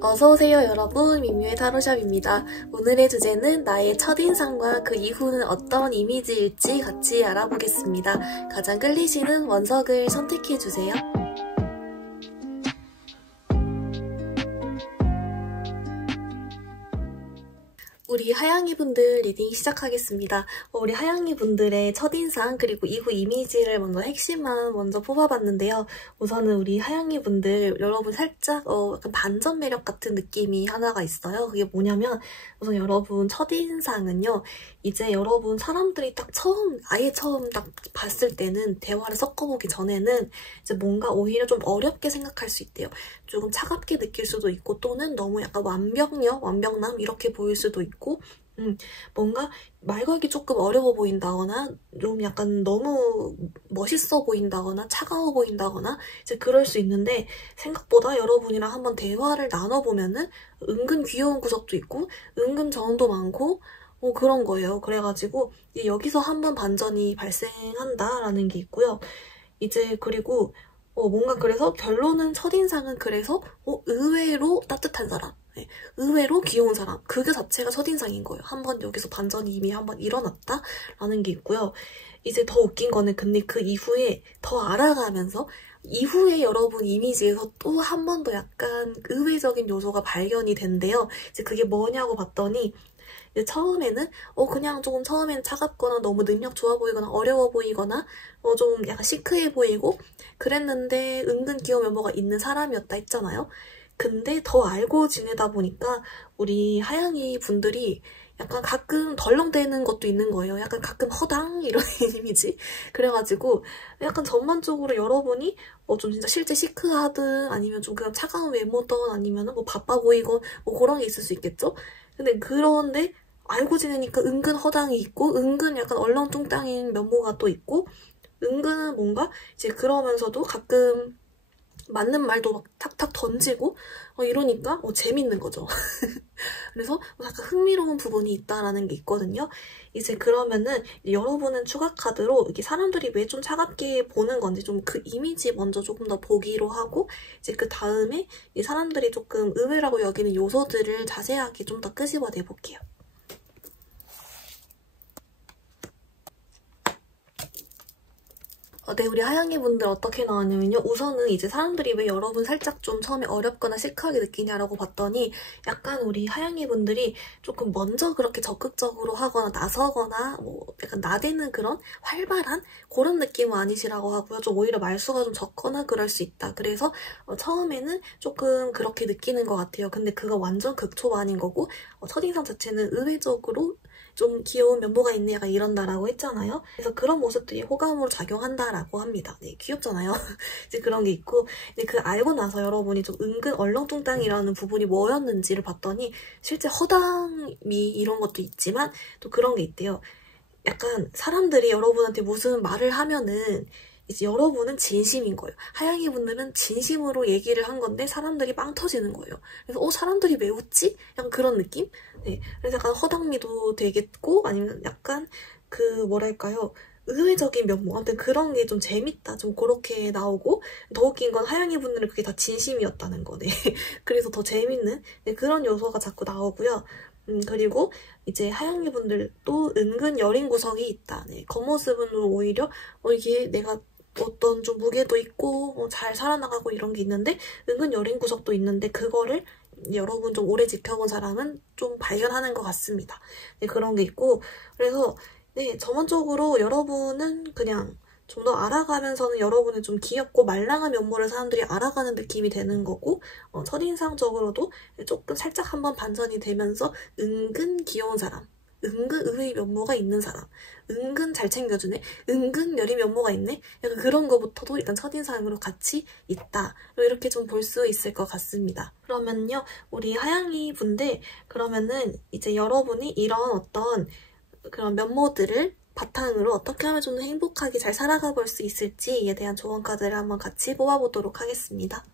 어서오세요 여러분, 민뮤의 타로샵입니다. 오늘의 주제는 나의 첫인상과 그 이후는 어떤 이미지일지 같이 알아보겠습니다. 가장 끌리시는 원석을 선택해주세요. 우리 하양이분들 리딩 시작하겠습니다. 우리 하양이분들의 첫인상 그리고 이후 이미지를 핵심만 먼저 뽑아봤는데요. 우선은 우리 하양이분들 여러분 살짝 약간 반전 매력 같은 느낌이 하나가 있어요. 그게 뭐냐면 우선 여러분 첫인상은요. 이제 여러분 사람들이 딱 아예 처음 딱 봤을 때는 대화를 섞어보기 전에는 이제 뭔가 오히려 좀 어렵게 생각할 수 있대요. 조금 차갑게 느낄 수도 있고 또는 너무 약간 완벽남 이렇게 보일 수도 있고 뭔가 말 걸기 조금 어려워 보인다거나 좀 약간 너무 멋있어 보인다거나 차가워 보인다거나 이제 그럴 수 있는데 생각보다 여러분이랑 한번 대화를 나눠보면은 은근 귀여운 구석도 있고 은근 정도 많고 그런 거예요. 그래가지고 여기서 한번 반전이 발생한다라는 게 있고요. 이제 그리고 뭔가 그래서 결론은 첫인상은 그래서 의외로 따뜻한 사람, 네, 의외로 귀여운 사람 그게 자체가 첫인상인 거예요. 한번 여기서 반전이 이미 한번 일어났다라는 게 있고요. 이제 더 웃긴 거는 근데 그 이후에 더 알아가면서 이후에 여러분 이미지에서 또 한 번 더 약간 의외적인 요소가 발견이 된대요. 이제 그게 뭐냐고 봤더니 처음에는 그냥 조금 처음에는 차갑거나 너무 능력 좋아 보이거나 어려워 보이거나 좀 약간 시크해 보이고 그랬는데 은근 귀여운 면모가 있는 사람이었다 했잖아요. 근데 더 알고 지내다 보니까 우리 하양이 분들이 약간 가끔 덜렁대는 것도 있는 거예요. 약간 가끔 허당 이런 이미지. 그래가지고 약간 전반적으로 여러분이 좀 진짜 실제 시크하든 아니면 좀 그냥 차가운 외모든 아니면 뭐 바빠 보이건 뭐 그런 게 있을 수 있겠죠? 근데 그런데 알고 지내니까 은근 허당이 있고 은근 약간 얼렁뚱땅인 면모가 또 있고 은근 뭔가 이제 그러면서도 가끔 맞는 말도 막 탁탁 던지고 이러니까 재밌는 거죠. 그래서 약간 흥미로운 부분이 있다라는 게 있거든요. 이제 그러면은 여러분은 추가 카드로 이게 사람들이 왜 좀 차갑게 보는 건지 좀 그 이미지 먼저 조금 더 보기로 하고 이제 그 다음에 이 사람들이 조금 의외라고 여기는 요소들을 자세하게 좀 더 끄집어내 볼게요. 네, 우리 하양이 분들 어떻게 나왔냐면요. 우선은 이제 사람들이 왜 여러분 살짝 좀 처음에 어렵거나 시크하게 느끼냐라고 봤더니 약간 우리 하양이 분들이 조금 먼저 그렇게 적극적으로 하거나 나서거나 뭐 약간 나대는 그런 활발한 그런 느낌은 아니시라고 하고요. 좀 오히려 말수가 좀 적거나 그럴 수 있다. 그래서 처음에는 조금 그렇게 느끼는 것 같아요. 근데 그거 완전 극초반인 거고 첫인상 자체는 의외적으로 좀 귀여운 면모가 있네 약간 이런다라고 했잖아요. 그래서 그런 모습들이 호감으로 작용한다라고 합니다. 네, 귀엽잖아요. 이제 그런 게 있고 이제 그 알고 나서 여러분이 좀 은근 얼렁뚱땅이라는 부분이 뭐였는지를 봤더니 실제 허당미 이런 것도 있지만 또 그런 게 있대요. 약간 사람들이 여러분한테 무슨 말을 하면은 이제 여러분은 진심인 거예요. 하양이 분들은 진심으로 얘기를 한 건데 사람들이 빵 터지는 거예요. 그래서 사람들이 왜 웃지? 약간 그런 느낌? 네. 그래서 약간 허당미도 되겠고 아니면 약간 그 뭐랄까요? 의외적인 면모. 아무튼 그런 게 좀 재밌다. 좀 그렇게 나오고 더 웃긴 건 하양이 분들은 그게 다 진심이었다는 거네. 그래서 더 재밌는 그런 요소가 자꾸 나오고요. 그리고 이제 하양이 분들도 은근 여린 구석이 있다. 네, 겉모습은 오히려 이게 내가 어떤 좀 무게도 있고 잘 살아나가고 이런 게 있는데 은근 여린 구석도 있는데 그거를 여러분 좀 오래 지켜본 사람은 좀 발견하는 것 같습니다. 네, 그런 게 있고 그래서 네, 전반적으로 여러분은 그냥 좀 더 알아가면서는 여러분은 좀 귀엽고 말랑한 면모를 사람들이 알아가는 느낌이 되는 거고 첫인상적으로도 조금 살짝 한번 반전이 되면서 은근 귀여운 사람, 은근 의외의 면모가 있는 사람, 은근 잘 챙겨주네, 은근 여린 면모가 있네 약간 그런 거부터도 일단 첫인상으로 같이 있다. 이렇게 좀 볼 수 있을 것 같습니다. 그러면요 우리 하양이 분들 그러면은 이제 여러분이 이런 어떤 그런 면모들을 바탕으로 어떻게 하면 좀 행복하게 잘 살아가 볼 수 있을지에 대한 조언 카드를 한번 같이 뽑아보도록 하겠습니다.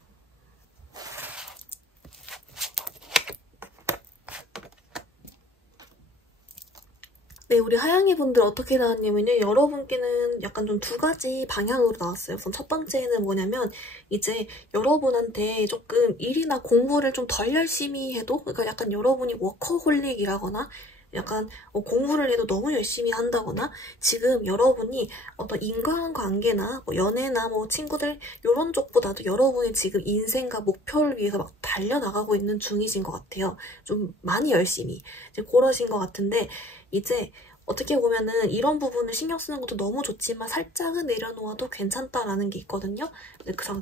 네, 우리 하양이 분들 어떻게 나왔냐면요. 여러분께는 약간 좀 두 가지 방향으로 나왔어요. 우선 첫 번째는 뭐냐면 이제 여러분한테 조금 일이나 공부를 좀 덜 열심히 해도, 그러니까 약간 여러분이 워커홀릭이라거나 약간 공부를 해도 너무 열심히 한다거나 지금 여러분이 어떤 인간관계나 뭐 연애나 뭐 친구들 이런 쪽보다도 여러분이 지금 인생과 목표를 위해서 막 달려나가고 있는 중이신 것 같아요. 좀 많이 열심히 이제 그러신 것 같은데, 이제 어떻게 보면은 이런 부분을 신경 쓰는 것도 너무 좋지만 살짝은 내려놓아도 괜찮다라는 게 있거든요.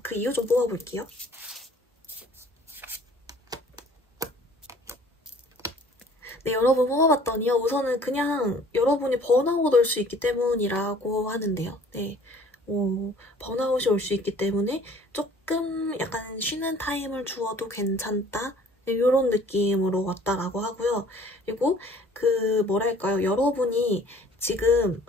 그 이유 좀 뽑아볼게요. 네, 여러분 뽑아봤더니요. 우선은 그냥 여러분이 번아웃 올 수 있기 때문이라고 하는데요. 네, 번아웃이 올 수 있기 때문에 조금 약간 쉬는 타임을 주어도 괜찮다. 네, 이런 느낌으로 왔다라고 하고요. 그리고 뭐랄까요. 여러분이 지금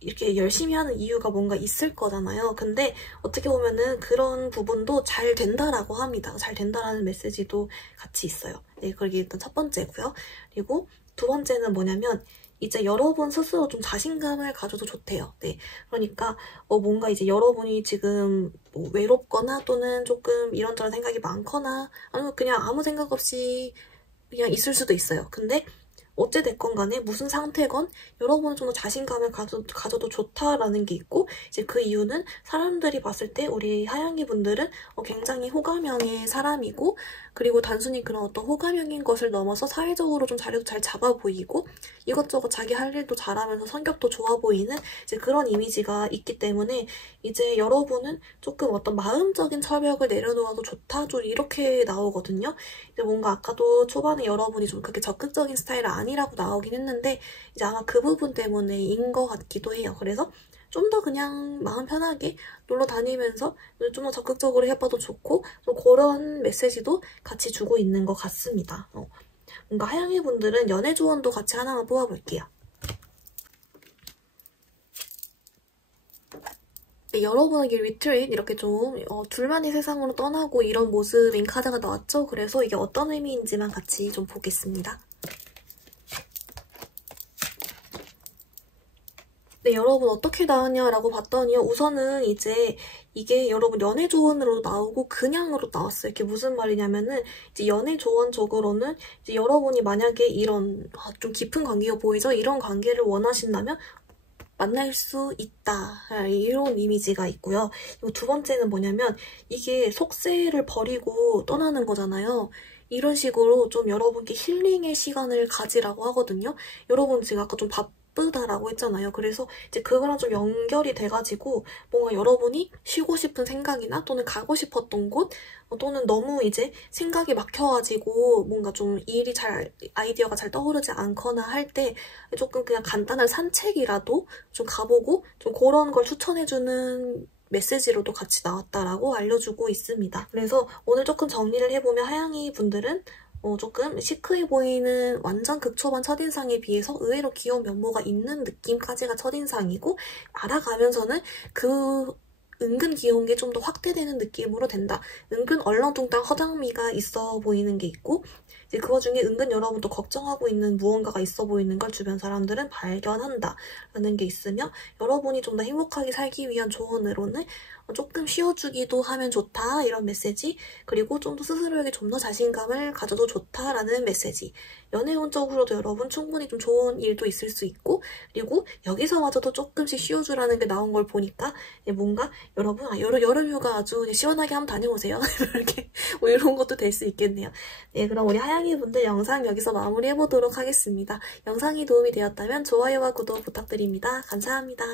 이렇게 열심히 하는 이유가 뭔가 있을 거잖아요. 근데 어떻게 보면은 그런 부분도 잘 된다라고 합니다. 잘 된다라는 메시지도 같이 있어요. 네, 그게 일단 첫 번째고요. 그리고 두 번째는 뭐냐면 이제 여러분 스스로 좀 자신감을 가져도 좋대요. 네, 그러니까 뭔가 이제 여러분이 지금 뭐 외롭거나 또는 조금 이런저런 생각이 많거나 아니면 그냥 아무 생각 없이 그냥 있을 수도 있어요. 근데 어찌됐건 간에 무슨 상태건 여러분은 좀 더 자신감을 가져도 좋다라는 게 있고, 이제 그 이유는 사람들이 봤을 때 우리 하양이 분들은 굉장히 호감형의 사람이고, 그리고 단순히 그런 어떤 호감형인 것을 넘어서 사회적으로 좀 자리도 잘 잡아 보이고 이것저것 자기 할 일도 잘하면서 성격도 좋아 보이는 이제 그런 이미지가 있기 때문에 이제 여러분은 조금 어떤 마음적인 철벽을 내려놓아도 좋다, 좀 이렇게 나오거든요. 근데 뭔가 아까도 초반에 여러분이 좀 그렇게 적극적인 스타일은 아니라고 나오긴 했는데 이제 아마 그 부분 때문에인 것 같기도 해요. 그래서 좀 더 그냥 마음 편하게 놀러 다니면서 좀 더 적극적으로 해봐도 좋고, 좀 그런 메시지도 같이 주고 있는 것 같습니다. 뭔가 하양이 분들은 연애 조언도 같이 하나만 뽑아볼게요. 네, 여러분에게 리트릿 이렇게 좀 둘만의 세상으로 떠나고 이런 모습인 카드가 나왔죠? 그래서 이게 어떤 의미인지만 같이 좀 보겠습니다. 네, 여러분 어떻게 나왔냐라고 봤더니요. 우선은 이제 이게 여러분 연애 조언으로 나오고 그냥으로 나왔어요. 이게 무슨 말이냐면은 이제 연애 조언적으로는 이제 여러분이 만약에 이런 좀 깊은 관계가 보이죠? 이런 관계를 원하신다면 만날 수 있다. 이런 이미지가 있고요. 그리고 두 번째는 뭐냐면 이게 속세를 버리고 떠나는 거잖아요. 이런 식으로 좀 여러분께 힐링의 시간을 가지라고 하거든요. 여러분 지금 아까 좀 바쁘다라고 했잖아요. 그래서 이제 그거랑 좀 연결이 돼가지고 뭔가 여러분이 쉬고 싶은 생각이나 또는 가고 싶었던 곳 또는 너무 이제 생각이 막혀가지고 뭔가 좀 아이디어가 잘 떠오르지 않거나 할 때 조금 그냥 간단한 산책이라도 좀 가보고 좀 그런 걸 추천해주는 메시지로도 같이 나왔다라고 알려주고 있습니다. 그래서 오늘 조금 정리를 해보면 하양이 분들은 조금 시크해 보이는 완전 극초반 첫인상에 비해서 의외로 귀여운 면모가 있는 느낌까지가 첫인상이고, 알아가면서는 그 은근 귀여운 게 좀 더 확대되는 느낌으로 된다. 은근 얼렁뚱땅 허당미가 있어 보이는 게 있고, 이제 그 와중에 은근 여러분도 걱정하고 있는 무언가가 있어 보이는 걸 주변 사람들은 발견한다 라는 게 있으며, 여러분이 좀 더 행복하게 살기 위한 조언으로는 조금 쉬어주기도 하면 좋다 이런 메시지, 그리고 좀 더 스스로에게 좀 더 자신감을 가져도 좋다라는 메시지, 연애운적으로도 여러분 충분히 좀 좋은 일도 있을 수 있고, 그리고 여기서마저도 조금씩 쉬어주라는 게 나온 걸 보니까 뭔가 여러분 여름휴가 아주 시원하게 한번 다녀오세요. 이렇게 뭐 이런 것도 될 수 있겠네요. 네, 그럼 우리 하양이 분들 영상 여기서 마무리해보도록 하겠습니다. 영상이 도움이 되었다면 좋아요와 구독 부탁드립니다. 감사합니다.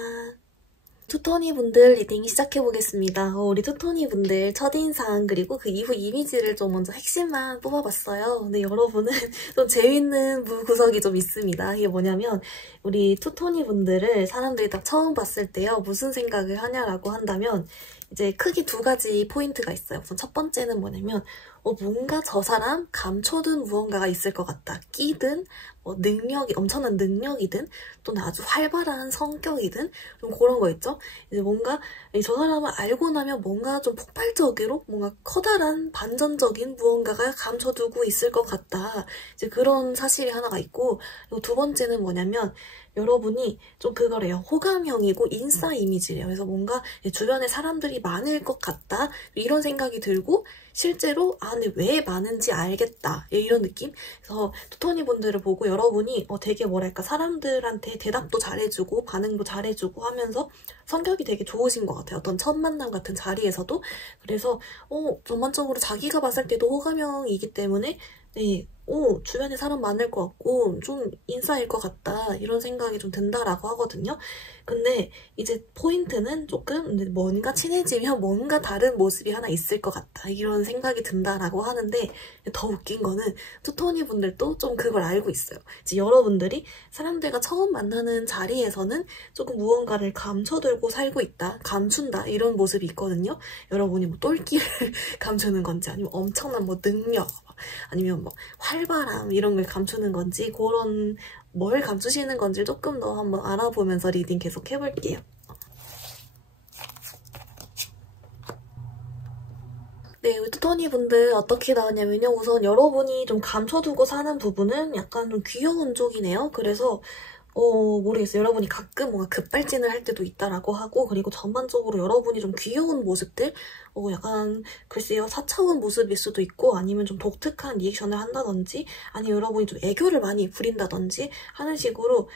투토니 분들 리딩 시작해보겠습니다. 우리 투토니 분들 첫인상 그리고 그 이후 이미지를 좀 먼저 핵심만 뽑아봤어요. 근데 여러분은 좀 재밌는 구석이 좀 있습니다. 이게 뭐냐면 우리 투토니 분들을 사람들이 딱 처음 봤을 때요. 무슨 생각을 하냐라고 한다면 이제 크게 두 가지 포인트가 있어요. 우선 첫 번째는 뭐냐면 뭔가 저 사람 감춰둔 무언가가 있을 것 같다. 끼든 엄청난 능력이든 또는 아주 활발한 성격이든 좀 그런 거 있죠. 이제 뭔가 저 사람을 알고 나면 뭔가 좀 폭발적으로 뭔가 커다란 반전적인 무언가가 감춰두고 있을 것 같다. 이제 그런 사실이 하나가 있고, 그리고 두 번째는 뭐냐면 여러분이 좀 그거래요. 호감형이고 인싸 이미지래요. 그래서 뭔가 주변에 사람들이 많을 것 같다 이런 생각이 들고 실제로 근데 왜 많은지 알겠다 이런 느낌? 그래서 토토니 분들을 보고 여러분이 되게 뭐랄까 사람들한테 대답도 잘해주고 반응도 잘해주고 하면서 성격이 되게 좋으신 것 같아요. 어떤 첫 만남 같은 자리에서도. 그래서 전반적으로 자기가 봤을 때도 호감형이기 때문에 네, 주변에 사람 많을 것 같고 좀 인싸일 것 같다 이런 생각이 좀 든다라고 하거든요. 근데 이제 포인트는 조금 뭔가 친해지면 뭔가 다른 모습이 하나 있을 것 같다 이런 생각이 든다라고 하는데 더 웃긴 거는 투토니 분들도 좀 그걸 알고 있어요. 이제 여러분들이 사람들과 처음 만나는 자리에서는 조금 무언가를 감춰들고 살고 있다, 감춘다 이런 모습이 있거든요. 여러분이 뭐 똘끼를 감추는 건지 아니면 엄청난 뭐 능력 아니면 뭐 활발함 이런 걸 감추는 건지 그런 뭘 감추시는 건지 조금 더 한번 알아보면서 리딩 계속 해볼게요. 네, 우리 투토니 분들 어떻게 나왔냐면요. 우선 여러분이 좀 감춰두고 사는 부분은 약간 좀 귀여운 쪽이네요. 그래서 모르겠어요. 여러분이 가끔 뭔가 급발진을 할 때도 있다라고 하고 그리고 전반적으로 여러분이 좀 귀여운 모습들 약간 글쎄요 4차원 모습일 수도 있고 아니면 좀 독특한 리액션을 한다든지 아니면 여러분이 좀 애교를 많이 부린다든지 하는 식으로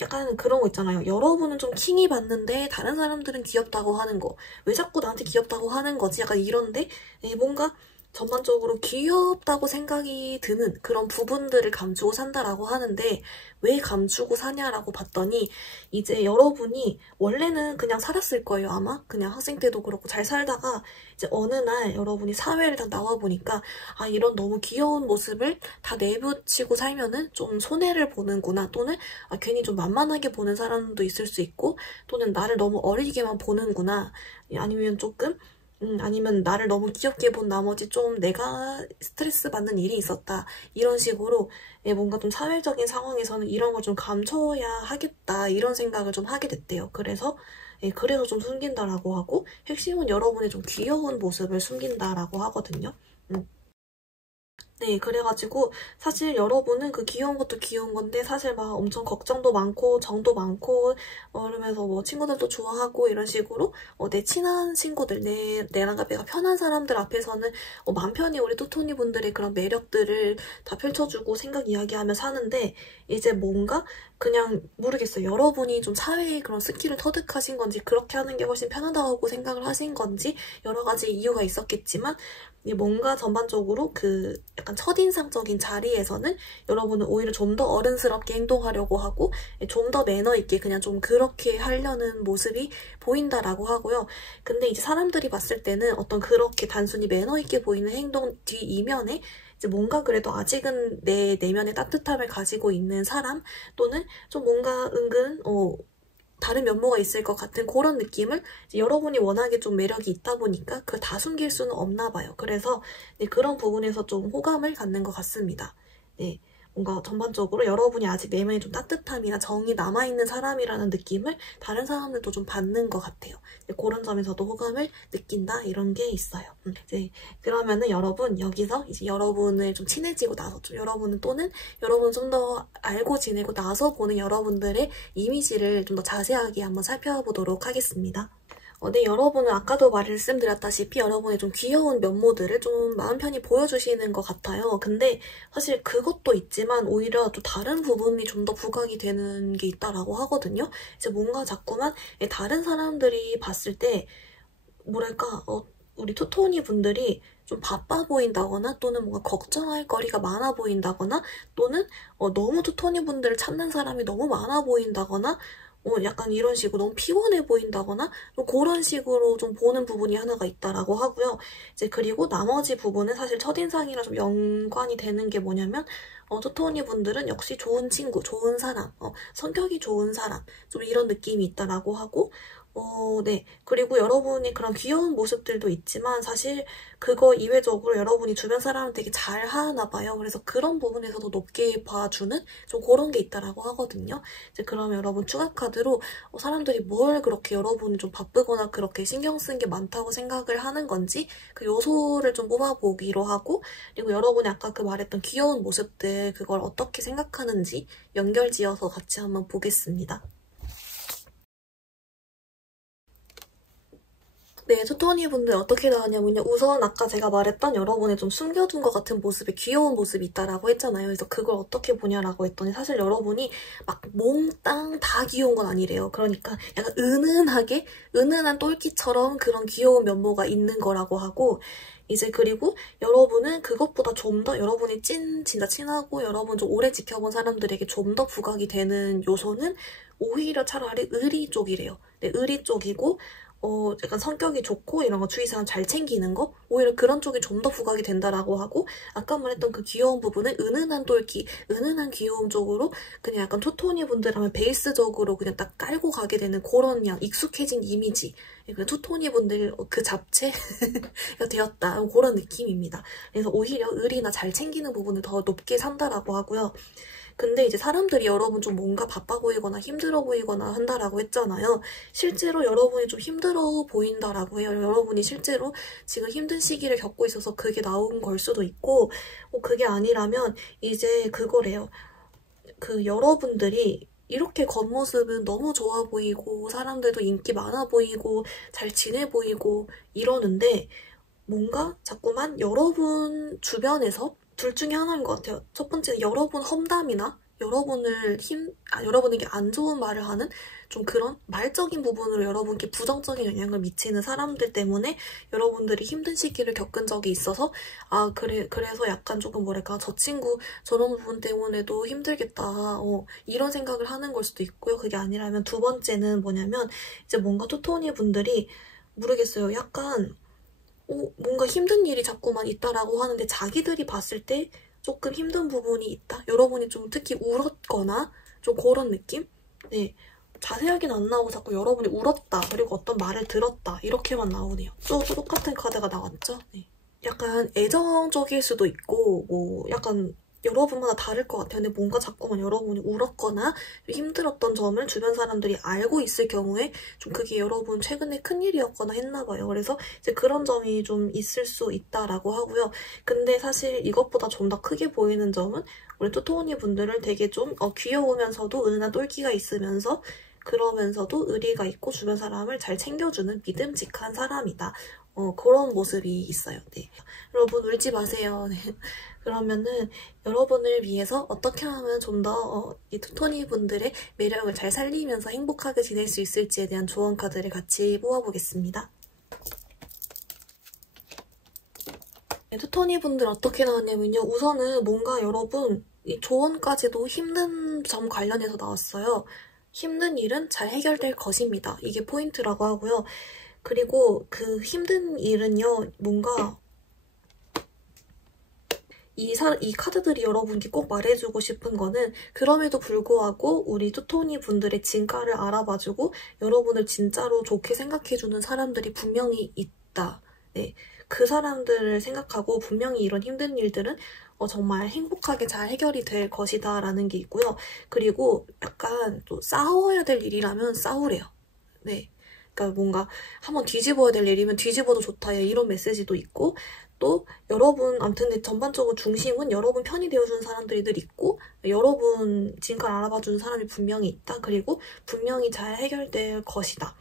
약간 그런 거 있잖아요. 여러분은 좀 킹이 받는데 다른 사람들은 귀엽다고 하는 거. 왜 자꾸 나한테 귀엽다고 하는 거지? 약간 이런데 뭔가 전반적으로 귀엽다고 생각이 드는 그런 부분들을 감추고 산다라고 하는데 왜 감추고 사냐라고 봤더니 이제 여러분이 원래는 그냥 살았을 거예요. 아마 그냥 학생 때도 그렇고 잘 살다가 이제 어느 날 여러분이 사회를 딱 나와보니까 이런 너무 귀여운 모습을 다 내비치고 살면은 좀 손해를 보는구나 또는 괜히 좀 만만하게 보는 사람도 있을 수 있고 또는 나를 너무 어리게만 보는구나 아니면 조금 아니면 나를 너무 귀엽게 본 나머지 좀 내가 스트레스 받는 일이 있었다. 이런 식으로 뭔가 좀 사회적인 상황에서는 이런 걸 좀 감춰야 하겠다. 이런 생각을 좀 하게 됐대요. 그래서 좀 숨긴다라고 하고 핵심은 여러분의 좀 귀여운 모습을 숨긴다라고 하거든요. 네, 그래가지고 사실 여러분은 그 귀여운 것도 귀여운 건데 사실 막 엄청 걱정도 많고 정도 많고 이러면서 뭐 친구들도 좋아하고 이런 식으로 내 친한 친구들, 내랑 내가 편한 사람들 앞에서는 맘 편히 우리 투토니 분들의 그런 매력들을 다 펼쳐주고 생각 이야기하며 사는데 이제 뭔가 그냥 모르겠어요. 여러분이 좀 사회에 그런 스킬을 터득하신 건지 그렇게 하는 게 훨씬 편하다고 생각을 하신 건지 여러 가지 이유가 있었겠지만 뭔가 전반적으로 그 약간 첫인상적인 자리에서는 여러분은 오히려 좀 더 어른스럽게 행동하려고 하고 좀 더 매너 있게 그냥 좀 그렇게 하려는 모습이 보인다라고 하고요. 근데 이제 사람들이 봤을 때는 어떤 그렇게 단순히 매너 있게 보이는 행동 뒤 이면에 이제 뭔가 그래도 아직은 내 내면의 따뜻함을 가지고 있는 사람 또는 좀 뭔가 은근 다른 면모가 있을 것 같은 그런 느낌을 여러분이 워낙에 좀 매력이 있다 보니까 그걸 다 숨길 수는 없나 봐요. 그래서 그런 부분에서 좀 호감을 갖는 것 같습니다. 네, 뭔가 전반적으로 여러분이 아직 내면에 좀 따뜻함이나 정이 남아있는 사람이라는 느낌을 다른 사람들도 좀 받는 것 같아요. 그런 점에서도 호감을 느낀다 이런 게 있어요. 이제 그러면은 여러분 여기서 이제 여러분을 좀 친해지고 나서 좀 여러분은 또는 여러분 좀 더 알고 지내고 나서 보는 여러분들의 이미지를 좀 더 자세하게 한번 살펴보도록 하겠습니다. 네, 여러분은 아까도 말씀드렸다시피 여러분의 좀 귀여운 면모들을 좀 마음 편히 보여주시는 것 같아요. 근데 사실 그것도 있지만 오히려 또 다른 부분이 좀 더 부각이 되는 게 있다라고 하거든요. 이제 뭔가 자꾸만 다른 사람들이 봤을 때 뭐랄까 우리 투토니 분들이 좀 바빠 보인다거나 또는 뭔가 걱정할 거리가 많아 보인다거나 또는 너무 투토니 분들을 찾는 사람이 너무 많아 보인다거나 약간 이런 식으로 너무 피곤해 보인다거나 좀 그런 식으로 좀 보는 부분이 하나가 있다라고 하고요. 이제 그리고 나머지 부분은 사실 첫인상이랑 좀 연관이 되는 게 뭐냐면 투토니 분들은 역시 좋은 친구, 좋은 사람, 성격이 좋은 사람 좀 이런 느낌이 있다라고 하고 네. 그리고 여러분이 그런 귀여운 모습들도 있지만 사실 그거 이외적으로 여러분이 주변 사람을 되게 잘 하나 봐요. 그래서 그런 부분에서도 높게 봐주는 좀 그런 게 있다라고 하거든요. 이제 그러면 여러분 추가 카드로 사람들이 뭘 그렇게 여러분이 좀 바쁘거나 그렇게 신경 쓴 게 많다고 생각을 하는 건지 그 요소를 좀 뽑아보기로 하고, 그리고 여러분이 아까 그 말했던 귀여운 모습들 그걸 어떻게 생각하는지 연결지어서 같이 한번 보겠습니다. 네, 투토니 분들 어떻게 나왔냐면요. 우선 아까 제가 말했던 여러분의 좀 숨겨둔 것 같은 모습에 귀여운 모습이 있다라고 했잖아요. 그래서 그걸 어떻게 보냐라고 했더니 사실 여러분이 막 몽땅 다 귀여운 건 아니래요. 그러니까 약간 은은하게, 은은한 똘끼처럼 그런 귀여운 면모가 있는 거라고 하고, 이제 그리고 여러분은 그것보다 좀 더 여러분이 진짜 친하고 여러분 좀 오래 지켜본 사람들에게 좀 더 부각이 되는 요소는 오히려 차라리 의리 쪽이래요. 네, 의리 쪽이고, 약간 성격이 좋고 이런 거 주위 사람 잘 챙기는 거? 오히려 그런 쪽이 좀 더 부각이 된다라고 하고, 아까 말했던 그 귀여운 부분은 은은한 똘끼, 은은한 귀여움 쪽으로 그냥 약간 투토니 분들 하면 베이스적으로 그냥 딱 깔고 가게 되는 그런 그냥 익숙해진 이미지. 그냥 투토니 분들 그 잡채가 되었다. 그런 느낌입니다. 그래서 오히려 의리나 잘 챙기는 부분을 더 높게 산다라고 하고요. 근데 이제 사람들이 여러분 좀 뭔가 바빠 보이거나 힘들어 보이거나 한다라고 했잖아요. 실제로 여러분이 좀 힘들어 보인다라고 해요. 여러분이 실제로 지금 힘든 시기를 겪고 있어서 그게 나온 걸 수도 있고, 그게 아니라면 이제 그거래요. 그 여러분들이 이렇게 겉모습은 너무 좋아 보이고 사람들도 인기 많아 보이고 잘 지내 보이고 이러는데 뭔가 자꾸만 여러분 주변에서 둘 중에 하나인 것 같아요. 첫 번째는 여러분 험담이나 여러분에게 안 좋은 말을 하는 좀 그런 말적인 부분으로 여러분께 부정적인 영향을 미치는 사람들 때문에 여러분들이 힘든 시기를 겪은 적이 있어서 그래서 약간 조금 뭐랄까 저 친구 저런 부분 때문에도 힘들겠다 이런 생각을 하는 걸 수도 있고요. 그게 아니라면 두 번째는 뭐냐면 이제 뭔가 투토니 분들이 모르겠어요. 약간 뭔가 힘든 일이 자꾸만 있다라고 하는데 자기들이 봤을 때 조금 힘든 부분이 있다? 여러분이 좀 특히 울었거나 좀 그런 느낌? 네. 자세하게는 안 나오고 자꾸 여러분이 울었다, 그리고 어떤 말을 들었다 이렇게만 나오네요. 또 똑같은 카드가 나왔죠? 네. 약간 애정적일 수도 있고 뭐 약간 여러분마다 다를 것 같아요. 근데 뭔가 자꾸만 여러분이 울었거나 힘들었던 점을 주변 사람들이 알고 있을 경우에 좀 그게 여러분 최근에 큰일이었거나 했나 봐요. 그래서 이제 그런 점이 좀 있을 수 있다라고 하고요. 근데 사실 이것보다 좀 더 크게 보이는 점은 우리 투토니 분들은 되게 좀 귀여우면서도 은은한 똘끼가 있으면서 그러면서도 의리가 있고 주변 사람을 잘 챙겨주는 믿음직한 사람이다. 그런 모습이 있어요. 네. 여러분 울지 마세요. 네. 그러면은 여러분을 위해서 어떻게 하면 좀 더 이 투토니 분들의 매력을 잘 살리면서 행복하게 지낼 수 있을지에 대한 조언 카드를 같이 뽑아보겠습니다. 네, 투토니 분들 어떻게 나왔냐면요. 우선은 뭔가 여러분 이 조언까지도 힘든 점 관련해서 나왔어요. 힘든 일은 잘 해결될 것입니다. 이게 포인트라고 하고요. 그리고 그 힘든 일은요, 뭔가 이 카드들이 여러분께 꼭 말해주고 싶은 거는 그럼에도 불구하고 우리 투토니 분들의 진가를 알아봐주고 여러분을 진짜로 좋게 생각해주는 사람들이 분명히 있다. 네, 그 사람들을 생각하고 분명히 이런 힘든 일들은 정말 행복하게 잘 해결이 될 것이다 라는 게 있고요. 그리고 약간 또 싸워야 될 일이라면 싸우래요. 네. 그러니까 뭔가 한번 뒤집어야 될 일이면 뒤집어도 좋다 이런 메시지도 있고, 또 여러분 아무튼 전반적으로 중심은 여러분 편이 되어주는 사람들이 늘 있고 여러분 진가를 알아봐주는 사람이 분명히 있다. 그리고 분명히 잘 해결될 것이다.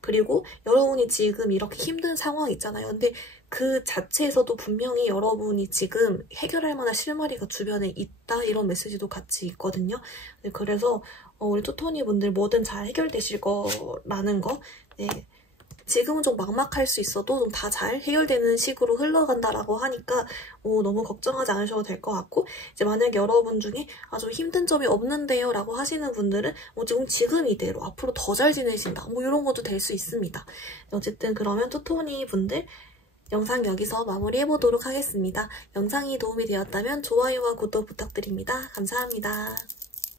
그리고 여러분이 지금 이렇게 힘든 상황이 있잖아요. 근데 그 자체에서도 분명히 여러분이 지금 해결할 만한 실마리가 주변에 있다. 이런 메시지도 같이 있거든요. 그래서 우리 투토니 분들 뭐든 잘 해결되실 거라는 거. 네. 지금은 좀 막막할 수 있어도 좀 다 잘 해결되는 식으로 흘러간다라고 하니까 너무 걱정하지 않으셔도 될 것 같고, 이제 만약에 여러분 중에 좀 힘든 점이 없는데요 라고 하시는 분들은 지금 이대로 앞으로 더 잘 지내신다 이런 것도 될 수 있습니다. 어쨌든 그러면 투토니 분들 영상 여기서 마무리해보도록 하겠습니다. 영상이 도움이 되었다면 좋아요와 구독 부탁드립니다. 감사합니다.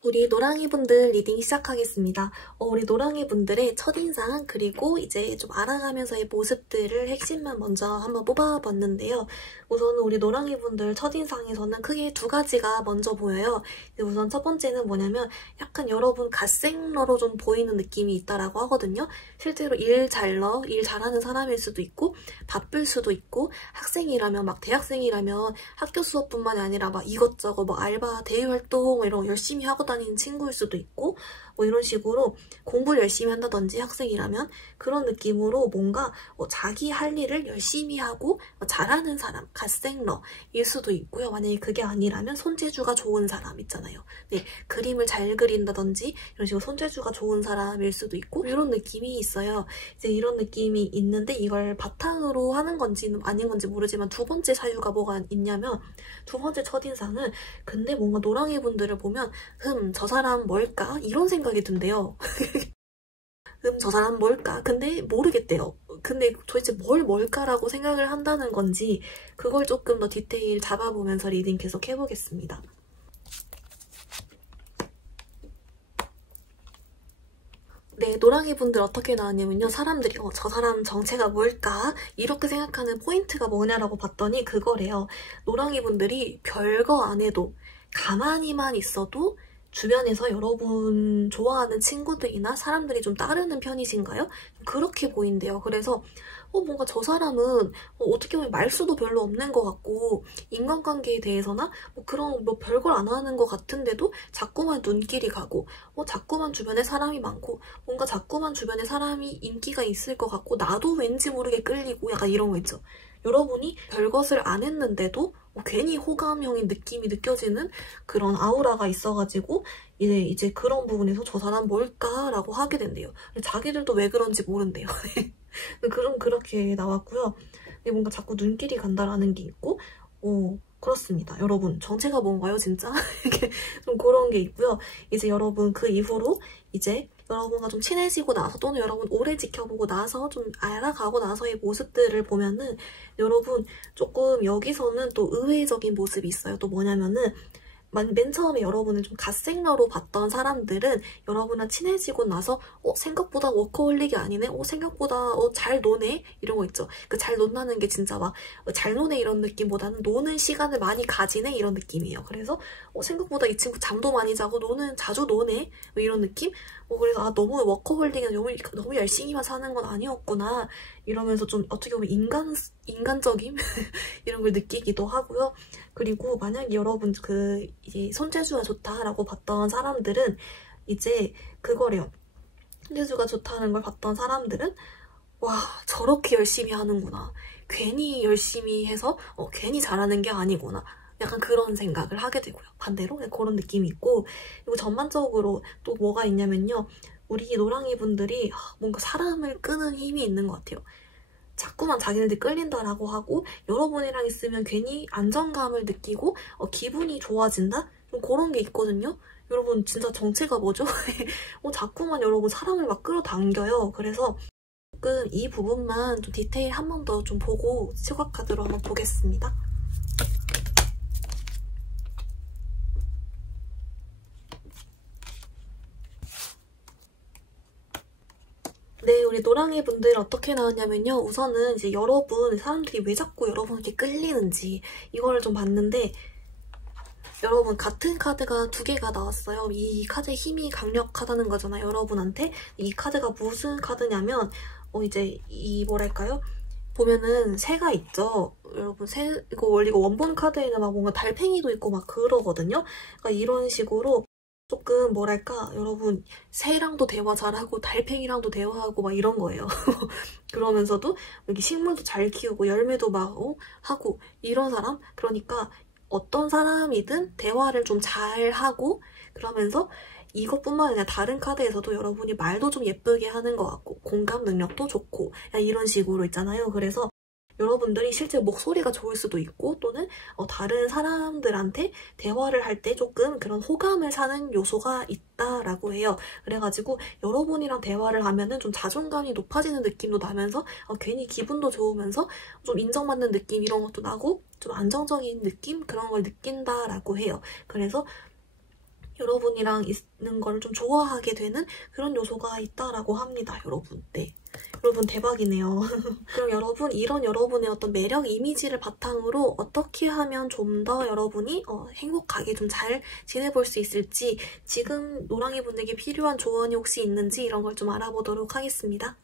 우리 노랑이분들 리딩 시작하겠습니다. 우리 노랑이분들의 첫인상 그리고 이제 좀 알아가면서의 모습들을 핵심만 먼저 한번 뽑아봤는데요. 우선은 우리 노랑이분들 첫인상에서는 크게 두 가지가 먼저 보여요. 우선 첫 번째는 뭐냐면 약간 여러분 갓생러로 좀 보이는 느낌이 있다라고 하거든요. 실제로 일 잘하는 사람일 수도 있고 바쁠 수도 있고 학생이라면 막 대학생이라면 학교 수업뿐만이 아니라 막 이것저것 뭐 알바, 대외활동 이런 거 열심히 하고 다니는 친구일 수도 있고 뭐 이런 식으로 공부를 열심히 한다든지 학생이라면 그런 느낌으로 뭔가 자기 할 일을 열심히 하고 잘하는 사람, 갓생러일 수도 있고요. 만약에 그게 아니라면 손재주가 좋은 사람 있잖아요. 네, 그림을 잘 그린다든지 이런 식으로 손재주가 좋은 사람일 수도 있고 이런 느낌이 있어요. 이제 이런 느낌이 있는데 이걸 바탕으로 하는 건지는 아닌 건지 모르지만 두 번째 사유가 뭐가 있냐면 두 번째 첫인상은 근데 뭔가 노랑이 분들을 보면 저 사람 뭘까? 이런 생각이 든대요. 저 사람 뭘까? 근데 모르겠대요. 근데 도대체 뭘까라고 생각을 한다는 건지 그걸 조금 더 디테일 잡아보면서 리딩 계속 해보겠습니다. 네, 노랑이 분들 어떻게 나왔냐면요. 사람들이 저 사람 정체가 뭘까? 이렇게 생각하는 포인트가 뭐냐라고 봤더니 그거래요. 노랑이 분들이 별거 안 해도 가만히만 있어도 주변에서 여러분 좋아하는 친구들이나 사람들이 좀 따르는 편이신가요? 그렇게 보인대요. 그래서 뭔가 저 사람은 어떻게 보면 말수도 별로 없는 것 같고 인간관계에 대해서나 그런 별걸 안 하는 것 같은데도 자꾸만 눈길이 가고 자꾸만 주변에 사람이 많고 뭔가 자꾸만 주변에 사람이 인기가 있을 것 같고 나도 왠지 모르게 끌리고 약간 이런 거 있죠. 여러분이 별것을 안 했는데도 괜히 호감형인 느낌이 느껴지는 그런 아우라가 있어가지고 이제 그런 부분에서 저 사람 뭘까라고 하게 된대요. 자기들도 왜 그런지 모른대요. 그럼 그렇게 나왔고요. 뭔가 자꾸 눈길이 간다라는 게 있고 그렇습니다. 여러분 정체가 뭔가요 진짜? 좀 그런 게 있고요. 이제 여러분 그 이후로 이제 여러분과 좀 친해지고 나서 또는 여러분 오래 지켜보고 나서 좀 알아가고 나서의 모습들을 보면은 여러분 조금 여기서는 또 의외적인 모습이 있어요. 또 뭐냐면은 맨 처음에 여러분을 좀 갓생러로 봤던 사람들은 여러분이랑 친해지고 나서 생각보다 워커홀릭이 아니네? 생각보다 잘 노네? 이런 거 있죠. 그 잘 논다는 게 진짜 막 잘 노네 이런 느낌보다는 노는 시간을 많이 가지네? 이런 느낌이에요. 그래서 생각보다 이 친구 잠도 많이 자고 자주 노네? 뭐 이런 느낌? 그래서 너무 워커홀릭이 너무 열심히만 사는 건 아니었구나. 이러면서 좀 어떻게 보면 인간적인 이런 걸 느끼기도 하고요. 그리고 만약에 여러분 이제 손재주가 좋다라고 봤던 사람들은 이제 그거래요. 손재주가 좋다는 걸 봤던 사람들은 와 저렇게 열심히 하는구나. 괜히 열심히 해서 괜히 잘하는 게 아니구나. 약간 그런 생각을 하게 되고요. 반대로 그런 느낌이 있고 그리고 전반적으로 또 뭐가 있냐면요. 우리 노랑이 분들이 뭔가 사람을 끄는 힘이 있는 것 같아요. 자꾸만 자기네들 끌린다라고 하고 여러분이랑 있으면 괜히 안정감을 느끼고 기분이 좋아진다? 좀 그런 게 있거든요. 여러분 진짜 정체가 뭐죠? 자꾸만 여러분 사람을 막 끌어당겨요. 그래서 조금 이 부분만 좀 디테일 한 번 더 좀 보고 시각카드로 한번 보겠습니다. 네, 우리 노랑이 분들 어떻게 나왔냐면요. 우선은 이제 사람들이 왜 자꾸 여러분에게 끌리는지 이거를 좀 봤는데 여러분 같은 카드가 두 개가 나왔어요. 이 카드의 힘이 강력하다는 거잖아요. 여러분한테. 이 카드가 무슨 카드냐면 이제 뭐랄까요? 보면은 새가 있죠. 여러분 이거 원본 카드에는 막 뭔가 달팽이도 있고 막 그러거든요. 그러니까 이런 식으로 조금 뭐랄까 여러분 새랑도 대화 잘하고 달팽이랑도 대화하고 막 이런 거예요. 그러면서도 여기 식물도 잘 키우고 열매도 막 하고 이런 사람? 그러니까 어떤 사람이든 대화를 좀 잘하고 그러면서 이것뿐만 아니라 다른 카드에서도 여러분이 말도 좀 예쁘게 하는 것 같고 공감 능력도 좋고 이런 식으로 있잖아요. 그래서 여러분들이 실제 목소리가 좋을 수도 있고 또는 다른 사람들한테 대화를 할 때 조금 그런 호감을 사는 요소가 있다라고 해요. 그래가지고 여러분이랑 대화를 하면은 좀 자존감이 높아지는 느낌도 나면서 괜히 기분도 좋으면서 좀 인정받는 느낌 이런 것도 나고 좀 안정적인 느낌 그런 걸 느낀다라고 해요. 그래서 여러분이랑 있는 걸 좀 좋아하게 되는 그런 요소가 있다라고 합니다, 여러분. 네. 여러분 대박이네요. 그럼 여러분, 이런 여러분의 어떤 매력 이미지를 바탕으로 어떻게 하면 좀 더 여러분이 행복하게 좀 잘 지내볼 수 있을지, 지금 노랑이 분들에게 필요한 조언이 혹시 있는지 이런 걸 좀 알아보도록 하겠습니다.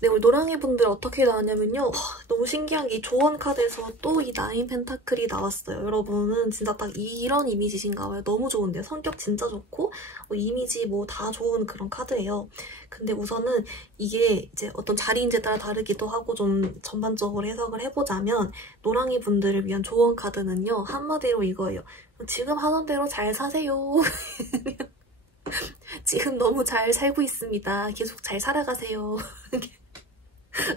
네, 우리 노랑이 분들 어떻게 나왔냐면요. 너무 신기한 게 이 조언 카드에서 또 이 나인 펜타클이 나왔어요. 여러분은 진짜 딱 이런 이미지신가 봐요. 너무 좋은데요. 성격 진짜 좋고 이미지 뭐 다 좋은 그런 카드예요. 근데 우선은 이게 이제 어떤 자리인지에 따라 다르기도 하고 좀 전반적으로 해석을 해보자면 노랑이 분들을 위한 조언 카드는요. 한마디로 이거예요. 지금 하던 대로 잘 사세요. 지금 너무 잘 살고 있습니다. 계속 잘 살아가세요.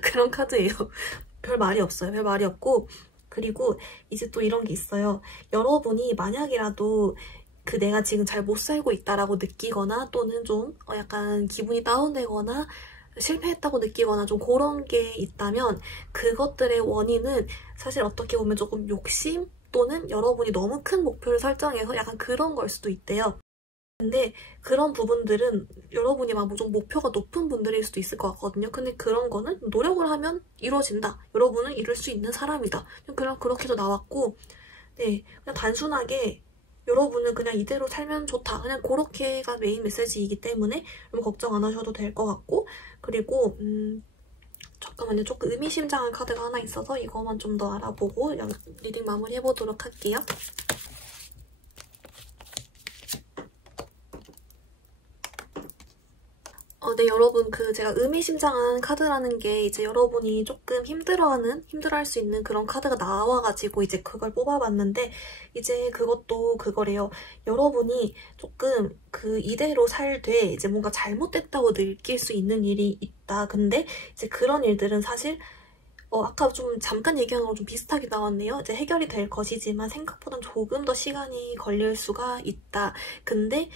그런 카드예요. 별 말이 없어요. 별 말이 없고, 그리고 이제 또 이런 게 있어요. 여러분이 만약이라도 내가 지금 잘 못 살고 있다라고 느끼거나 또는 좀 약간 기분이 다운되거나 실패했다고 느끼거나 좀 그런 게 있다면 그것들의 원인은 사실 어떻게 보면 조금 욕심 또는 여러분이 너무 큰 목표를 설정해서 약간 그런 걸 수도 있대요. 근데 그런 부분들은 여러분이 막 좀 목표가 높은 분들일 수도 있을 것 같거든요. 근데 그런 거는 노력을 하면 이루어진다. 여러분은 이룰 수 있는 사람이다. 그냥 그렇게도 나왔고, 네, 그냥 단순하게 여러분은 그냥 이대로 살면 좋다. 그냥 그렇게가 메인 메시지이기 때문에 걱정 안 하셔도 될 것 같고, 그리고 잠깐만요. 조금 의미심장한 카드가 하나 있어서 이거만 좀 더 알아보고 리딩 마무리해보도록 할게요. 네, 여러분, 제가 의미심장한 카드라는 게 이제 여러분이 조금 힘들어할 수 있는 그런 카드가 나와가지고 이제 그걸 뽑아봤는데, 이제 그것도 그거래요. 여러분이 조금 이대로 살되 이제 뭔가 잘못됐다고 느낄 수 있는 일이 있다. 근데 이제 그런 일들은 사실 아까 좀 잠깐 얘기한 거랑 좀 비슷하게 나왔네요. 이제 해결이 될 것이지만 생각보단 조금 더 시간이 걸릴 수가 있다. 근데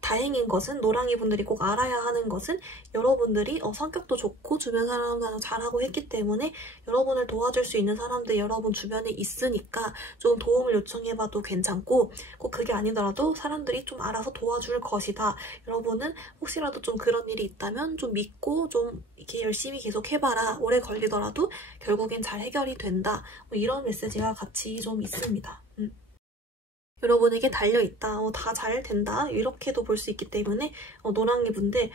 다행인 것은, 노랑이 분들이 꼭 알아야 하는 것은 여러분들이 성격도 좋고 주변 사람들랑 잘하고 했기 때문에 여러분을 도와줄 수 있는 사람들이 여러분 주변에 있으니까 좀 도움을 요청해봐도 괜찮고, 꼭 그게 아니더라도 사람들이 좀 알아서 도와줄 것이다. 여러분은 혹시라도 좀 그런 일이 있다면 좀 믿고 좀 이렇게 열심히 계속 해봐라. 오래 걸리더라도 결국엔 잘 해결이 된다. 이런 메시지가 같이 좀 있습니다. 여러분에게 달려있다. 다 잘 된다. 이렇게도 볼 수 있기 때문에 노랑이 분들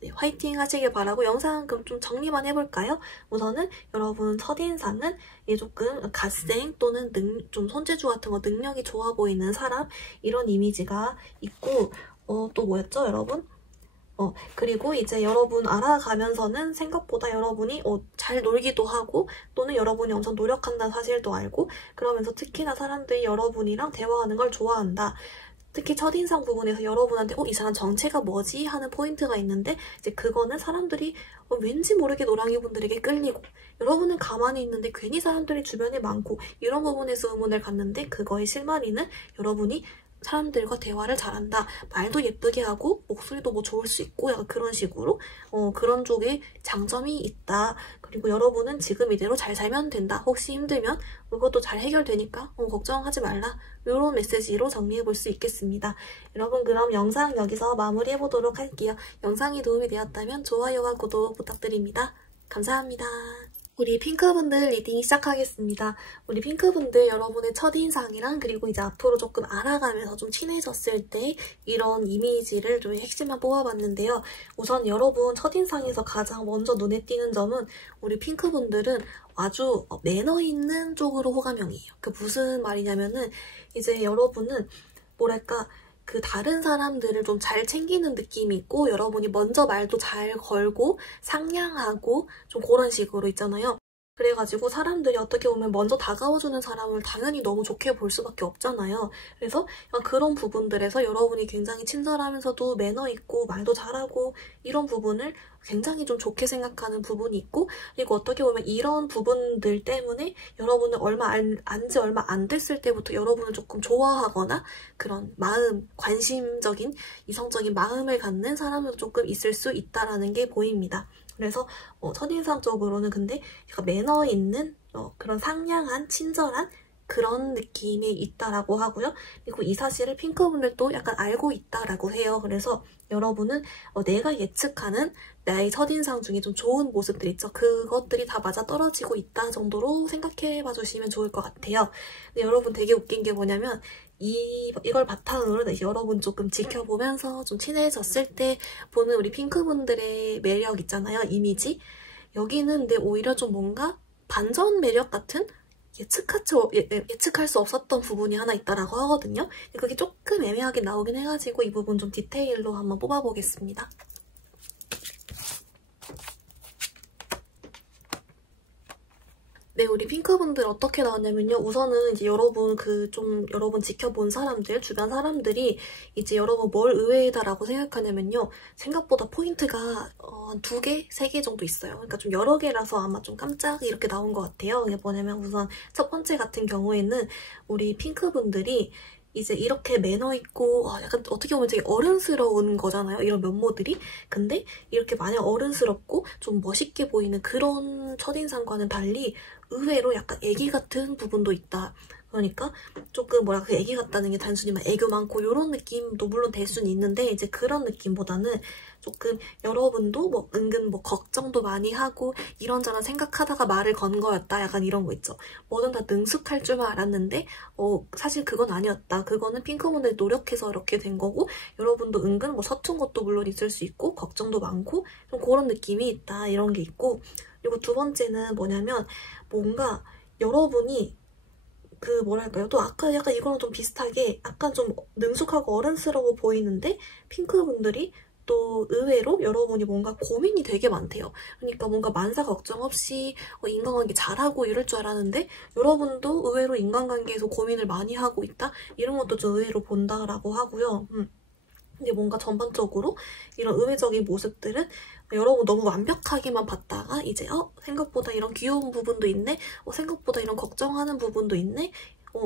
네, 화이팅 하시길 바라고, 영상 그럼 좀 정리만 해볼까요? 우선은 여러분 첫인상은 조금 갓생 또는 좀 손재주 같은 거 능력이 좋아 보이는 사람, 이런 이미지가 있고, 또 뭐였죠, 여러분? 그리고 이제 여러분 알아가면서는 생각보다 여러분이 잘 놀기도 하고 또는 여러분이 엄청 노력한다는 사실도 알고, 그러면서 특히나 사람들이 여러분이랑 대화하는 걸 좋아한다. 특히 첫인상 부분에서 여러분한테 이 사람 정체가 뭐지? 하는 포인트가 있는데, 이제 그거는 사람들이 왠지 모르게 노랑이 분들에게 끌리고, 여러분은 가만히 있는데 괜히 사람들이 주변에 많고, 이런 부분에서 의문을 갖는데, 그거의 실마리는 여러분이 사람들과 대화를 잘한다. 말도 예쁘게 하고 목소리도 뭐 좋을 수 있고 약간 그런 식으로 그런 쪽에 장점이 있다. 그리고 여러분은 지금 이대로 잘 살면 된다. 혹시 힘들면 그것도 잘 해결되니까 걱정하지 말라. 이런 메시지로 정리해볼 수 있겠습니다. 여러분, 그럼 영상 여기서 마무리해보도록 할게요. 영상이 도움이 되었다면 좋아요와 구독 부탁드립니다. 감사합니다. 우리 핑크분들 리딩 시작하겠습니다. 우리 핑크분들, 여러분의 첫인상이랑 그리고 이제 앞으로 조금 알아가면서 좀 친해졌을 때 이런 이미지를 좀 핵심만 뽑아봤는데요. 우선 여러분 첫인상에서 가장 먼저 눈에 띄는 점은 우리 핑크분들은 아주 매너 있는 쪽으로 호감형이에요. 무슨 말이냐면은 이제 여러분은 뭐랄까, 다른 사람들을 좀 잘 챙기는 느낌이 있고, 여러분이 먼저 말도 잘 걸고 상냥하고 좀 그런 식으로 있잖아요. 그래가지고 사람들이 어떻게 보면 먼저 다가와주는 사람을 당연히 너무 좋게 볼 수밖에 없잖아요. 그래서 그런 부분들에서 여러분이 굉장히 친절하면서도 매너 있고 말도 잘하고 이런 부분을 굉장히 좀 좋게 생각하는 부분이 있고, 그리고 어떻게 보면 이런 부분들 때문에 여러분은 안지 얼마 안 됐을 때부터 여러분을 조금 좋아하거나 그런 마음, 관심적인 이성적인 마음을 갖는 사람도 조금 있을 수 있다라는 게 보입니다. 그래서 첫인상적으로는 근데 약간 매너 있는 그런 상냥한 친절한 그런 느낌이 있다라고 하고요. 그리고 이 사실을 핑크분들도 약간 알고 있다라고 해요. 그래서 여러분은 내가 예측하는 나의 첫인상 중에 좀 좋은 모습들 있죠. 그것들이 다 맞아떨어지고 있다 정도로 생각해봐 주시면 좋을 것 같아요. 근데 여러분 되게 웃긴 게 뭐냐면 이걸 바탕으로 여러분 조금 지켜보면서 좀 친해졌을 때 보는 우리 핑크분들의 매력 있잖아요. 이미지. 여기는 근데 오히려 좀 뭔가 반전 매력 같은 예측할 수 없었던 부분이 하나 있다라고 하거든요. 그게 조금 애매하게 나오긴 해가지고 이 부분 좀 디테일로 한번 뽑아보겠습니다. 네, 우리 핑크분들 어떻게 나왔냐면요. 우선은 이제 여러분 여러분 지켜본 사람들, 주변 사람들이 이제 여러분 뭘 의외다라고 생각하냐면요. 생각보다 포인트가 한 2개, 3개 정도 있어요. 그러니까 좀 여러 개라서 아마 좀 깜짝 이렇게 나온 것 같아요. 이게 뭐냐면 우선 첫 번째 같은 경우에는 우리 핑크분들이 이제 이렇게 매너 있고 약간 어떻게 보면 되게 어른스러운 거잖아요. 이런 면모들이. 근데 이렇게 마냥 어른스럽고 좀 멋있게 보이는 그런 첫인상과는 달리 의외로 약간 애기 같은 부분도 있다. 그러니까 조금 그 애기 같다는 게 단순히 막 애교 많고 이런 느낌도 물론 될 수는 있는데 이제 그런 느낌보다는 조금 여러분도 은근 걱정도 많이 하고 이런저런 생각하다가 말을 건 거였다. 약간 이런 거 있죠. 뭐든 다 능숙할 줄만 알았는데 사실 그건 아니었다. 그거는 핑크분들이 노력해서 이렇게 된 거고 여러분도 은근 서툰 것도 물론 있을 수 있고 걱정도 많고 좀 그런 느낌이 있다. 이런 게 있고 그리고 두 번째는 뭐냐면 뭔가 여러분이 뭐랄까요? 또 아까 약간 이거랑 좀 비슷하게 약간 좀 능숙하고 어른스러워 보이는데 핑크분들이 또 의외로 여러분이 뭔가 고민이 되게 많대요. 그러니까 뭔가 만사 걱정 없이 인간관계 잘하고 이럴 줄 알았는데 여러분도 의외로 인간관계에서 고민을 많이 하고 있다? 이런 것도 좀 의외로 본다라고 하고요. 근데 뭔가 전반적으로 이런 의외적인 모습들은 여러분 너무 완벽하게만 봤다가 이제 생각보다 이런 귀여운 부분도 있네? 생각보다 이런 걱정하는 부분도 있네?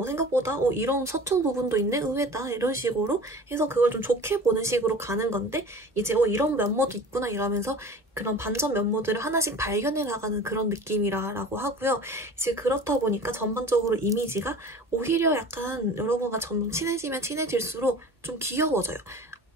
생각보다 이런 서툰 부분도 있네? 의외다. 이런 식으로 해서 그걸 좀 좋게 보는 식으로 가는 건데 이제 이런 면모도 있구나 이러면서 그런 반전 면모들을 하나씩 발견해 나가는 그런 느낌이라고 하고요. 이제 그렇다 보니까 전반적으로 이미지가 오히려 약간 여러분과 점점 친해지면 친해질수록 좀 귀여워져요.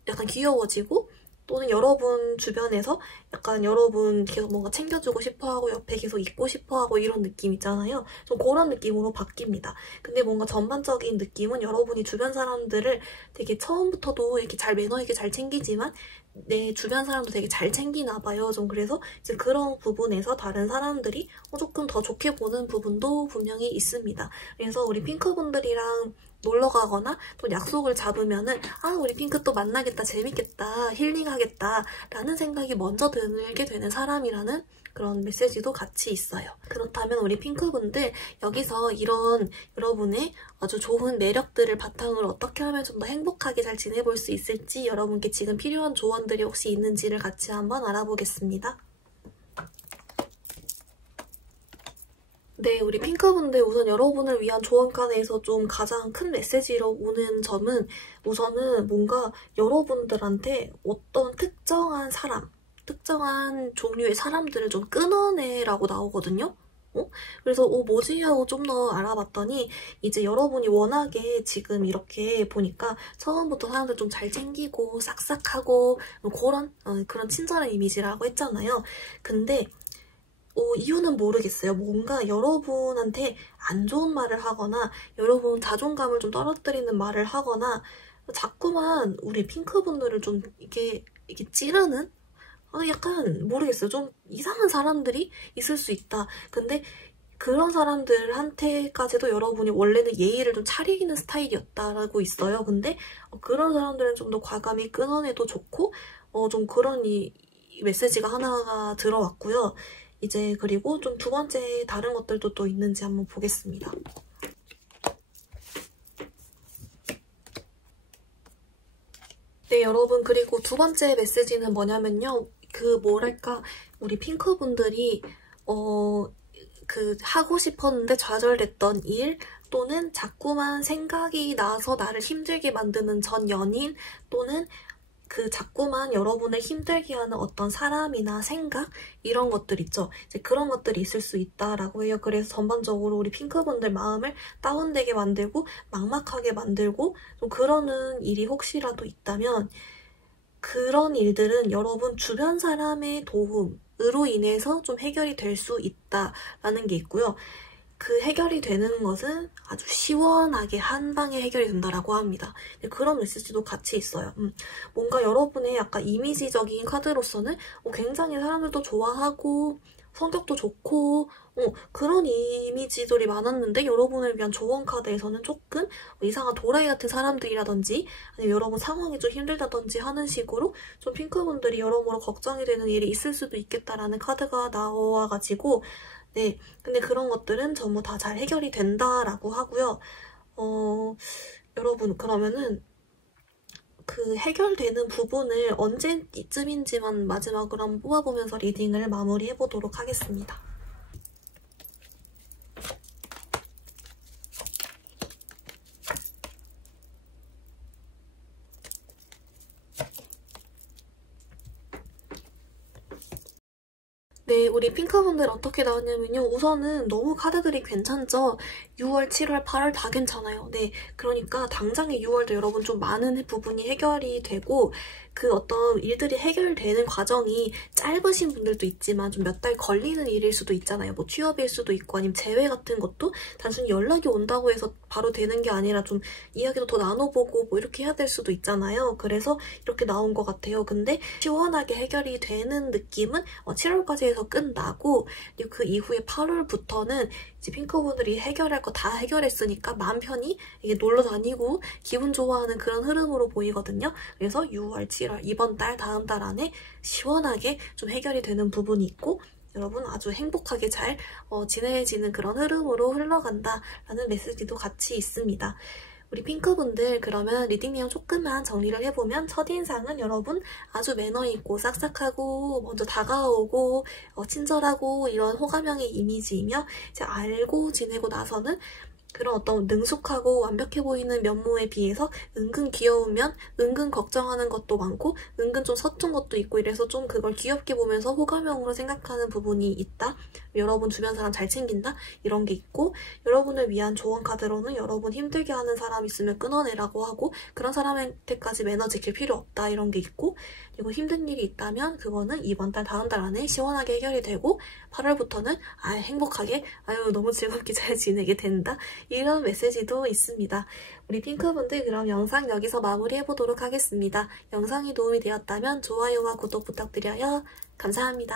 약간 귀여워지고 또는 여러분 주변에서 약간 여러분 계속 뭔가 챙겨주고 싶어하고 옆에 계속 있고 싶어하고 이런 느낌 있잖아요. 좀 그런 느낌으로 바뀝니다. 근데 뭔가 전반적인 느낌은 여러분이 주변 사람들을 되게 처음부터도 이렇게 잘 매너 있게 잘 챙기지만 내 주변 사람도 되게 잘 챙기나 봐요. 좀 그래서 이제 그런 부분에서 다른 사람들이 조금 더 좋게 보는 부분도 분명히 있습니다. 그래서 우리 핑크분들이랑 놀러 가거나 또 약속을 잡으면은 우리 핑크 또 만나겠다, 재밌겠다, 힐링하겠다 라는 생각이 먼저 들게 되는 사람이라는 그런 메시지도 같이 있어요. 그렇다면 우리 핑크분들 여기서 이런 여러분의 아주 좋은 매력들을 바탕으로 어떻게 하면 좀 더 행복하게 잘 지내볼 수 있을지 여러분께 지금 필요한 조언들이 혹시 있는지를 같이 한번 알아보겠습니다. 네, 우리 핑크분들 우선 여러분을 위한 조언칸에서 좀 가장 큰 메시지로 오는 점은 우선은 뭔가 여러분들한테 어떤 특정한 사람, 특정한 종류의 사람들을 좀 끊어내라고 나오거든요. 그래서 뭐지 하고 좀 더 알아봤더니 이제 여러분이 워낙에 지금 이렇게 보니까 처음부터 사람들 좀 잘 챙기고 싹싹하고 그런 친절한 이미지라고 했잖아요. 근데 이유는 모르겠어요. 뭔가 여러분한테 안 좋은 말을 하거나 여러분 자존감을 좀 떨어뜨리는 말을 하거나 자꾸만 우리 핑크분들을 좀 이렇게 찌르는 약간 모르겠어요. 좀 이상한 사람들이 있을 수 있다. 근데 그런 사람들한테까지도 여러분이 원래는 예의를 좀 차리는 스타일이었다라고 있어요. 근데 그런 사람들은 좀 더 과감히 끊어내도 좋고 좀 그런 이 메시지가 하나가 들어왔고요. 이제 그리고 좀 두 번째 다른 것들도 또 있는지 한번 보겠습니다. 네, 여러분 그리고 두 번째 메시지는 뭐냐면요. 뭐랄까 우리 핑크분들이 하고 싶었는데 좌절됐던 일 또는 자꾸만 생각이 나서 나를 힘들게 만드는 전 연인 또는 그 자꾸만 여러분을 힘들게 하는 어떤 사람이나 생각 이런 것들 있죠. 이제 그런 것들이 있을 수 있다라고 해요. 그래서 전반적으로 우리 핑크분들 마음을 다운되게 만들고 막막하게 만들고 좀 그러는 일이 혹시라도 있다면 그런 일들은 여러분 주변 사람의 도움으로 인해서 좀 해결이 될 수 있다라는 게 있고요. 그 해결이 되는 것은 아주 시원하게 한 방에 해결이 된다라고 합니다. 그런 메시지도 같이 있어요. 뭔가 여러분의 약간 이미지적인 카드로서는 굉장히 사람들도 좋아하고 성격도 좋고 그런 이미지들이 많았는데 여러분을 위한 조언 카드에서는 조금 이상한 도라이 같은 사람들이라든지 아니면 여러분 상황이 좀 힘들다든지 하는 식으로 좀 핑크분들이 여러모로 걱정이 되는 일이 있을 수도 있겠다라는 카드가 나와가지고 네, 근데 그런 것들은 전부 다 잘 해결이 된다라고 하고요. 여러분 그러면은 그 해결되는 부분을 언제쯤인지만 마지막으로 한번 뽑아보면서 리딩을 마무리해보도록 하겠습니다. 네, 우리 핑크분들 어떻게 나왔냐면요. 우선은 너무 카드들이 괜찮죠? 6월, 7월, 8월 다 괜찮아요. 네, 그러니까 당장의 6월도 여러분 좀 많은 부분이 해결이 되고 그 어떤 일들이 해결되는 과정이 짧으신 분들도 있지만 좀 몇 달 걸리는 일일 수도 있잖아요. 뭐 취업일 수도 있고 아니면 재회 같은 것도 단순히 연락이 온다고 해서 바로 되는 게 아니라 좀 이야기도 더 나눠보고 뭐 이렇게 해야 될 수도 있잖아요. 그래서 이렇게 나온 것 같아요. 근데 시원하게 해결이 되는 느낌은 7월까지 해서 끝나고 그리고 그 이후에 8월부터는 이제 핑크분들이 해결할 거 다 해결했으니까 마음 편히 이게 놀러 다니고 기분 좋아하는 그런 흐름으로 보이거든요. 그래서 6월, 7월 이번 달, 다음 달 안에 시원하게 좀 해결이 되는 부분이 있고 여러분 아주 행복하게 잘 지내지는 그런 흐름으로 흘러간다라는 메시지도 같이 있습니다. 우리 핑크분들 그러면 리딩 내용 조금만 정리를 해보면 첫인상은 여러분 아주 매너있고 싹싹하고 먼저 다가오고 친절하고 이런 호감형의 이미지이며 이제 알고 지내고 나서는 그런 어떤 능숙하고 완벽해 보이는 면모에 비해서 은근 귀여우면 은근 걱정하는 것도 많고 은근 좀 서툰 것도 있고 이래서 좀 그걸 귀엽게 보면서 호감형으로 생각하는 부분이 있다. 여러분 주변 사람 잘 챙긴다? 이런 게 있고 여러분을 위한 조언 카드로는 여러분 힘들게 하는 사람 있으면 끊어내라고 하고 그런 사람한테까지 매너 지킬 필요 없다 이런 게 있고 그리고 힘든 일이 있다면 그거는 이번 달 다음 달 안에 시원하게 해결이 되고 8월부터는 행복하게 너무 즐겁게 잘 지내게 된다 이런 메시지도 있습니다. 우리 핑크분들 그럼 영상 여기서 마무리해보도록 하겠습니다. 영상이 도움이 되었다면 좋아요와 구독 부탁드려요. 감사합니다.